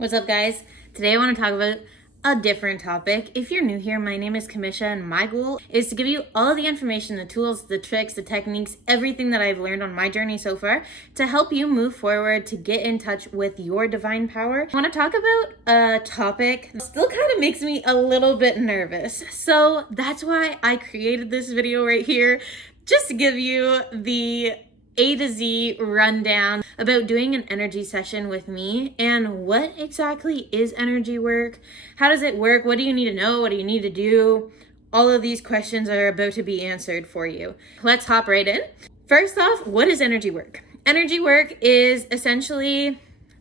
What's up, guys? Today I want to talk about a different topic. If you're new here, my name is Kamisha, and my goal is to give you all the information, the tools, the tricks, the techniques, everything that I've learned on my journey so far to help you move forward, to get in touch with your divine power. I want to talk about a topic that still kind of makes me a little bit nervous. So that's why I created this video right here, just to give you the A to Z rundown about doing an energy session with me and what exactly is energy work, how does it work, what do you need to know, what do you need to do. All of these questions are about to be answered for you. Let's hop right in. First off, what is energy work? Energy work is essentially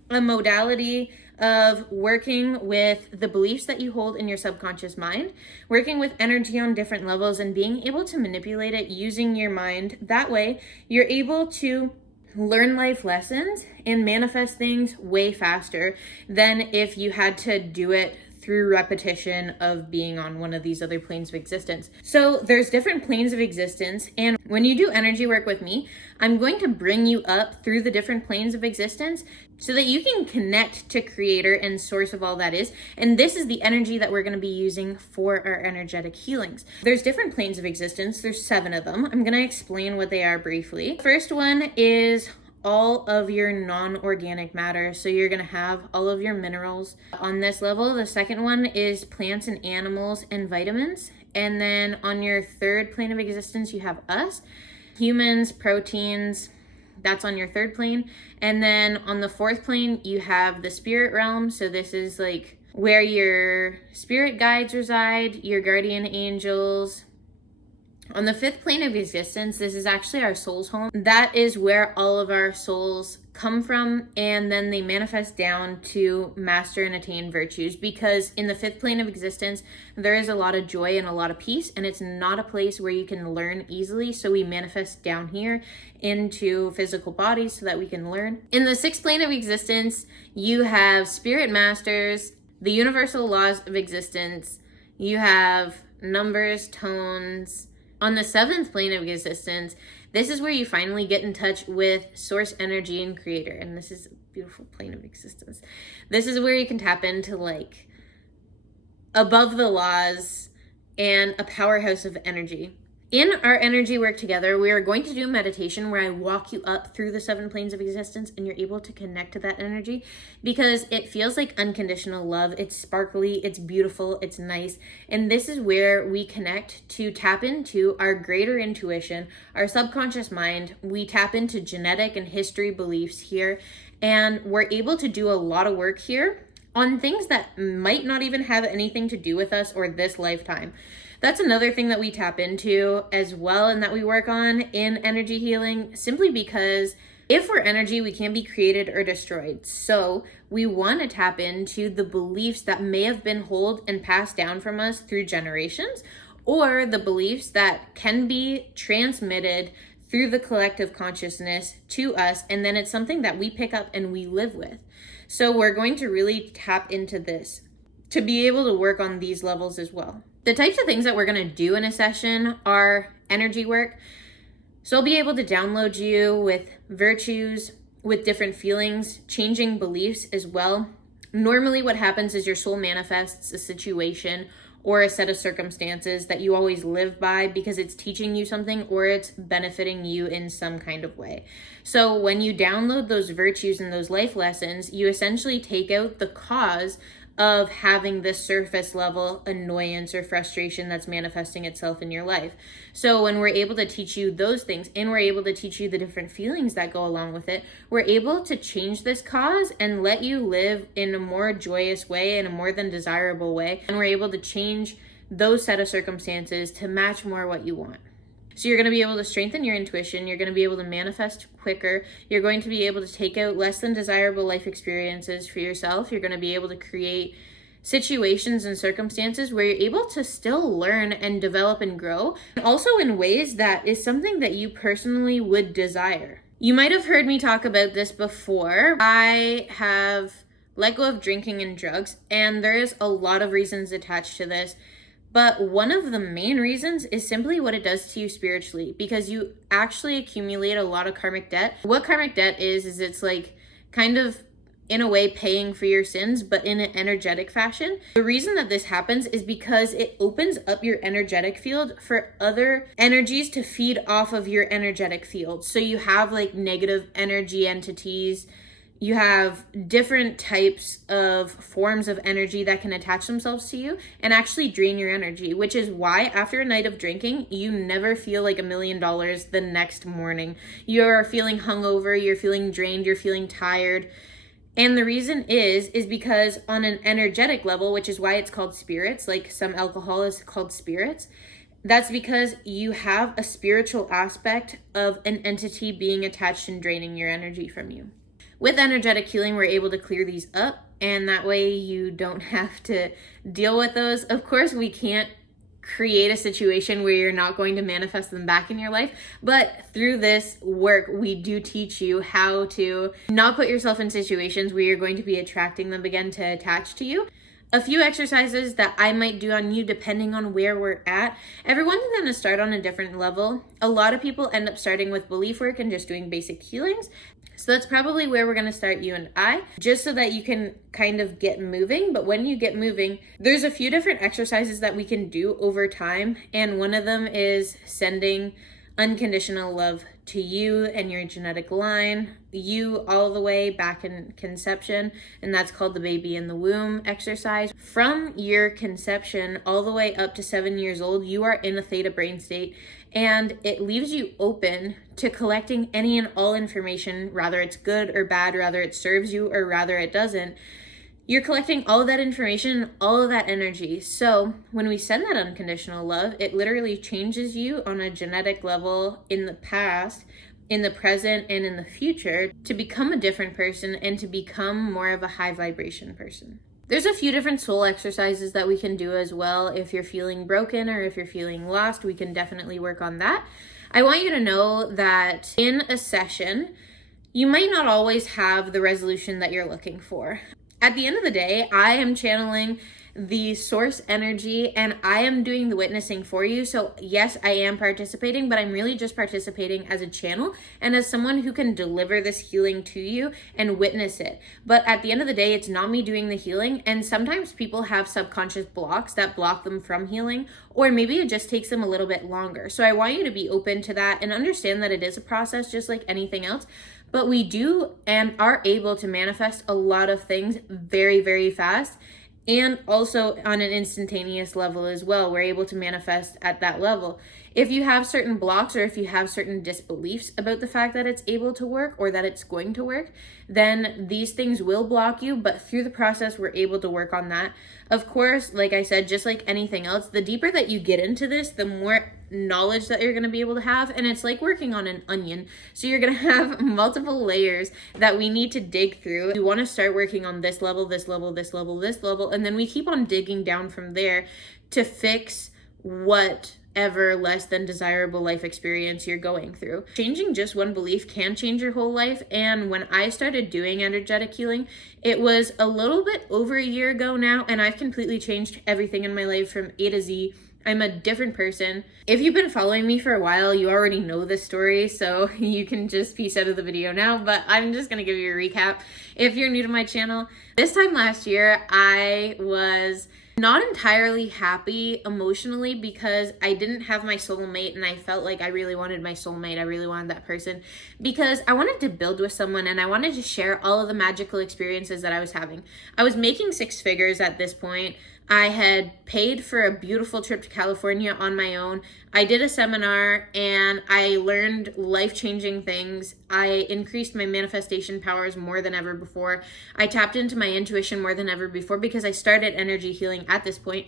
a modality of working with the beliefs that you hold in your subconscious mind, working with energy on different levels and being able to manipulate it using your mind. That way, you're able to learn life lessons and manifest things way faster than if you had to do it through repetition of being on one of these other planes of existence. So there's different planes of existence, and when you do energy work with me, I'm going to bring you up through the different planes of existence so that you can connect to creator and source of all that is. And this is the energy that we're going to be using for our energetic healings. There's different planes of existence. There's 7 of them. I'm going to explain what they are briefly. First one is all of your non-organic matter. So you're going to have all of your minerals on this level. The second one is plants and animals and vitamins. And then on your third plane of existence, you have us, humans, proteins. That's on your third plane. And then on the fourth plane, you have the spirit realm. So this is like where your spirit guides reside, your guardian angels. On the 5th plane of existence, this is actually our soul's home. That is where all of our souls come from, and then they manifest down to master and attain virtues, because in the 5th plane of existence, there is a lot of joy and a lot of peace, and it's not a place where you can learn easily, so we manifest down here into physical bodies so that we can learn. In the 6th plane of existence, you have spirit masters, the universal laws of existence, you have numbers, tones. On the 7th plane of existence, this is where you finally get in touch with source energy and creator. And this is a beautiful plane of existence. This is where you can tap into like above the laws and a powerhouse of energy. In our energy work together, we are going to do a meditation where I walk you up through the 7 planes of existence and you're able to connect to that energy because it feels like unconditional love. It's sparkly, it's beautiful, it's nice. And this is where we connect to tap into our greater intuition, our subconscious mind. We tap into genetic and history beliefs here, and we're able to do a lot of work here on things that might not even have anything to do with us or this lifetime. That's another thing that we tap into as well and that we work on in energy healing, simply because if we're energy, we can't be created or destroyed. So we want to tap into the beliefs that may have been held and passed down from us through generations, or the beliefs that can be transmitted through the collective consciousness to us, and then it's something that we pick up and we live with. So we're going to really tap into this to be able to work on these levels as well. The types of things that we're going to do in a session are energy work. So I'll be able to download you with virtues, with different feelings, changing beliefs as well. Normally what happens is your soul manifests a situation or a set of circumstances that you always live by because it's teaching you something or it's benefiting you in some kind of way. So when you download those virtues and those life lessons, you essentially take out the cause of having this surface level annoyance or frustration that's manifesting itself in your life. So when we're able to teach you those things and we're able to teach you the different feelings that go along with it, we're able to change this cause and let you live in a more joyous way, in a more than desirable way. And we're able to change those set of circumstances to match more what you want. So you're going to be able to strengthen your intuition. You're going to be able to manifest quicker. You're going to be able to take out less than desirable life experiences for yourself. You're going to be able to create situations and circumstances where you're able to still learn and develop and grow, and also in ways that is something that you personally would desire. You might have heard me talk about this before. I have let go of drinking and drugs, and there's a lot of reasons attached to this. But one of the main reasons is simply what it does to you spiritually, because you actually accumulate a lot of karmic debt. What karmic debt is it's like kind of in a way paying for your sins, but in an energetic fashion. The reason that this happens is because it opens up your energetic field for other energies to feed off of your energetic field. So you have like negative energy entities, you have different types of forms of energy that can attach themselves to you and actually drain your energy, which is why after a night of drinking, you never feel like $1 million the next morning. You're feeling hungover, you're feeling drained, you're feeling tired. And the reason is because on an energetic level, which is why it's called spirits, like some alcohol is called spirits, that's because you have a spiritual aspect of an entity being attached and draining your energy from you. With energetic healing, we're able to clear these up, and that way you don't have to deal with those. Of course, we can't create a situation where you're not going to manifest them back in your life, but through this work, we do teach you how to not put yourself in situations where you're going to be attracting them again to attach to you. A few exercises that I might do on you depending on where we're at. Everyone's going to start on a different level. A lot of people end up starting with belief work and just doing basic healings. So that's probably where we're going to start, you and I, just so that you can kind of get moving. But when you get moving, there's a few different exercises that we can do over time. And one of them is sending unconditional love to you and your genetic line, you all the way back in conception, and that's called the baby in the womb exercise. From your conception all the way up to 7 years old, you are in a theta brain state, and it leaves you open to collecting any and all information, rather it's good or bad, rather it serves you or rather it doesn't. You're collecting all of that information, all of that energy. So when we send that unconditional love, it literally changes you on a genetic level in the past, in the present, and in the future to become a different person and to become more of a high vibration person. There's a few different soul exercises that we can do as well. If you're feeling broken or if you're feeling lost, we can definitely work on that. I want you to know that in a session, you might not always have the resolution that you're looking for. At the end of the day, I am channeling the source energy and I am doing the witnessing for you. So yes, I am participating, but I'm really just participating as a channel and as someone who can deliver this healing to you and witness it. But at the end of the day, it's not me doing the healing. And sometimes people have subconscious blocks that block them from healing, or maybe it just takes them a little bit longer. So I want you to be open to that and understand that it is a process just like anything else. But we do and are able to manifest a lot of things very, very fast, and also on an instantaneous level as well. We're able to manifest at that level. If you have certain blocks or if you have certain disbeliefs about the fact that it's able to work or that it's going to work, then these things will block you, but through the process, we're able to work on that. Of course, like I said, just like anything else, the deeper that you get into this, the more knowledge that you're going to be able to have. And it's like working on an onion. So you're going to have multiple layers that we need to dig through. We want to start working on this level, this level, this level, this level. And then we keep on digging down from there to fix whatever less than desirable life experience you're going through. Changing just one belief can change your whole life. And when I started doing energetic healing, it was a little bit over a year ago now, and I've completely changed everything in my life from A to Z. I'm a different person. If you've been following me for a while, you already know this story, so you can just piece out of the video now, but I'm just gonna give you a recap. If you're new to my channel, this time last year, I was not entirely happy emotionally because I didn't have my soulmate, and I felt like I really wanted my soulmate. I really wanted that person because I wanted to build with someone and I wanted to share all of the magical experiences that I was having. I was making 6 figures at this point. I had paid for a beautiful trip to California on my own. I did a seminar and I learned life-changing things. I increased my manifestation powers more than ever before. I tapped into my intuition more than ever before because I started energy healing at this point.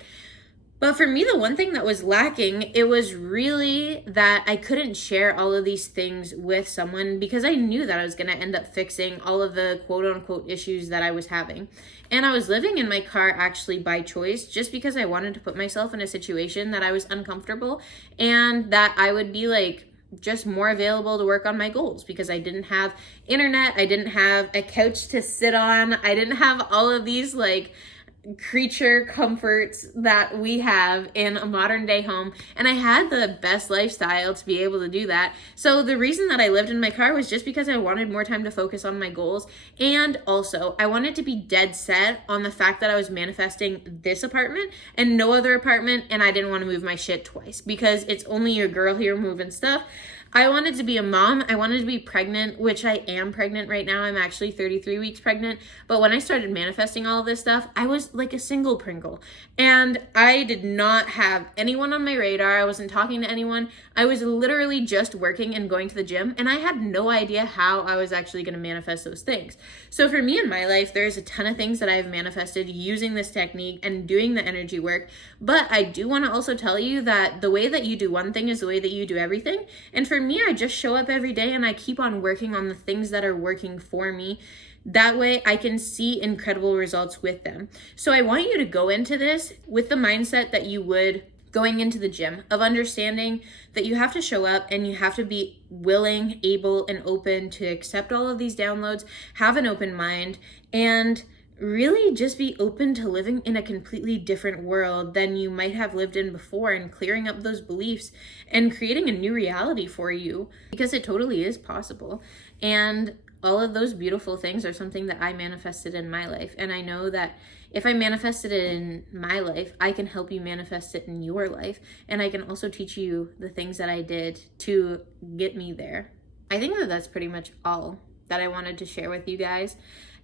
But for me, the one thing that was lacking, it was really that I couldn't share all of these things with someone because I knew that I was going to end up fixing all of the quote unquote issues that I was having. And I was living in my car actually by choice, just because I wanted to put myself in a situation that I was uncomfortable and that I would be like just more available to work on my goals because I didn't have internet. I didn't have a couch to sit on. I didn't have all of these like creature comforts that we have in a modern day home, and I had the best lifestyle to be able to do that. So the reason that I lived in my car was just because I wanted more time to focus on my goals, and also I wanted to be dead set on the fact that I was manifesting this apartment and no other apartment, and I didn't want to move my shit twice because it's only your girl here moving stuff. I wanted to be a mom. I wanted to be pregnant, which I am pregnant right now. I'm actually 33 weeks pregnant. But when I started manifesting all of this stuff, I was like a single Pringle. And I did not have anyone on my radar. I wasn't talking to anyone. I was literally just working and going to the gym. And I had no idea how I was actually going to manifest those things. So for me in my life, there's a ton of things that I've manifested using this technique and doing the energy work. But I do want to also tell you that the way that you do one thing is the way that you do everything. And for me, I just show up every day and I keep on working on the things that are working for me. That way I can see incredible results with them. So I want you to go into this with the mindset that you would going into the gym, of understanding that you have to show up and you have to be willing, able, and open to accept all of these downloads, have an open mind, and really just be open to living in a completely different world than you might have lived in before, and clearing up those beliefs and creating a new reality for you, because it totally is possible. And all of those beautiful things are something that I manifested in my life. And I know that if I manifested it in my life, I can help you manifest it in your life. And I can also teach you the things that I did to get me there. I think that that's pretty much all that I wanted to share with you guys.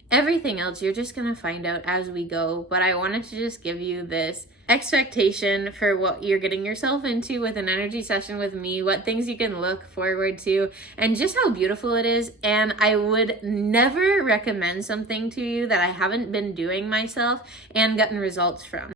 Everything else you're just going to find out as we go, but I wanted to just give you this expectation for what you're getting yourself into with an energy session with me, what things you can look forward to, and just how beautiful it is. And I would never recommend something to you that I haven't been doing myself and gotten results from.